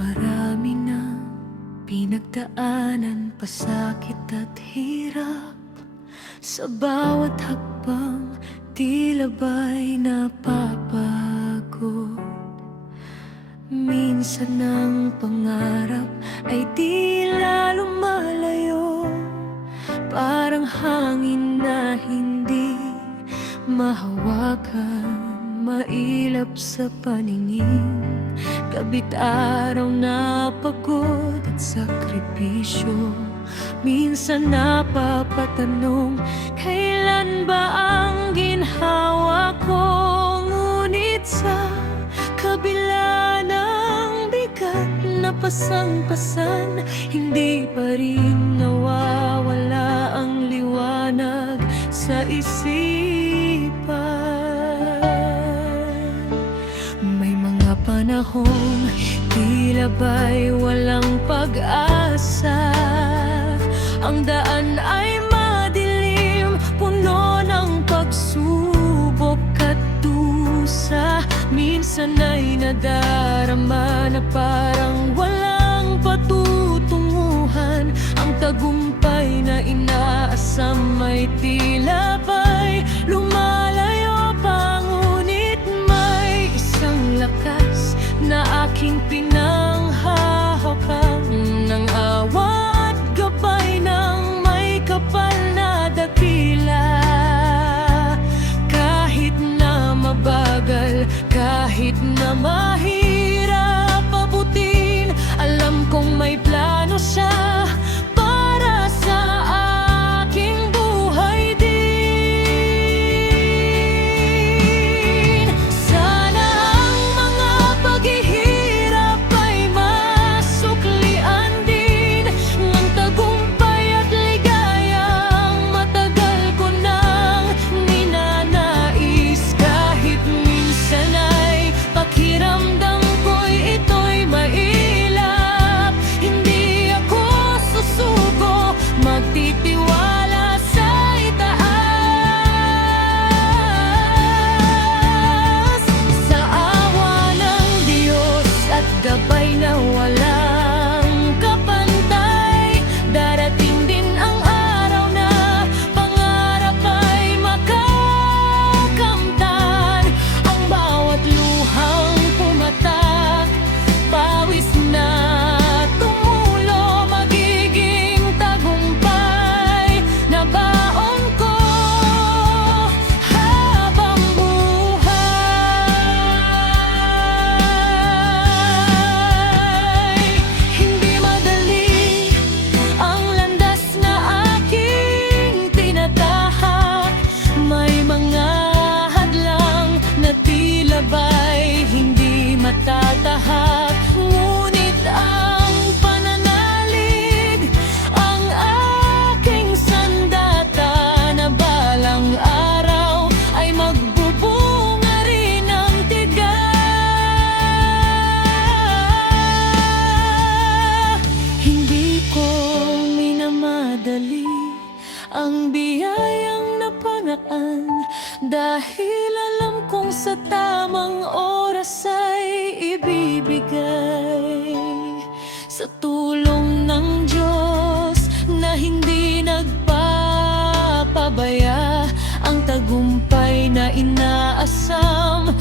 Marami na pinagdaanan, pasakit at hirap. Sa bawat hakbang, tila ba'y napapagod. Minsan ang pangarap ay tila lumalayo, parang hangin na hindi mahawakan, mailap sa paningin. Gabi't araw na pagod at sakripisyo, minsan napapatanong, kailan ba ang ginhawa ko? Ngunit sa kabila ng bigat na pasang-pasan, hindi pa rin nawawala ang liwanag sa isipan. May mga panahong tila ba'y walang pag-asa, ang daan ay madilim, puno ng pagsubok at dusa. Minsan ay nadarama na parang walang patutunguhan, ang tagumpay na inaasam ay tila ba'y lumalayo pa. Ngunit may isang lakas na aking pinanghahawakan, ng awa at gabay ng may kapal na dakila. Kahit na mabagal, kahit na mahirap abutin, alam kong may plano siya para sa aking buhay din. Sana ang mga paghihirap ay masuklian din ng tagumpay at ligayang matagal ko nang ninanais. Kahit minsan ay pakiramdam ko'y ito'y mailap, hindi ako susuko, magtitiwala sa itaas. Sa awa ng Diyos at gabay na walang kapantay, darating din ang araw na pangarap ay makakamtan. Ang bawat luhang pumatak, pawis na tumulo, magiging tagumpay na baon ko habang buhay. Hindi madali ang landas na aking tinatahak, may mga hadlang na tila ba'y hindi matatahak. Ngunit ang pananalig, ang aking sandata, na balang araw ay magbubunga rin ang tiga. Hindi ko minamadali ang biyayang napangaan, dahil alam kong sa tamang oras ay ibibigay. Sa tulong ng Diyos na hindi nagpapabaya, ang tagumpay na inaasam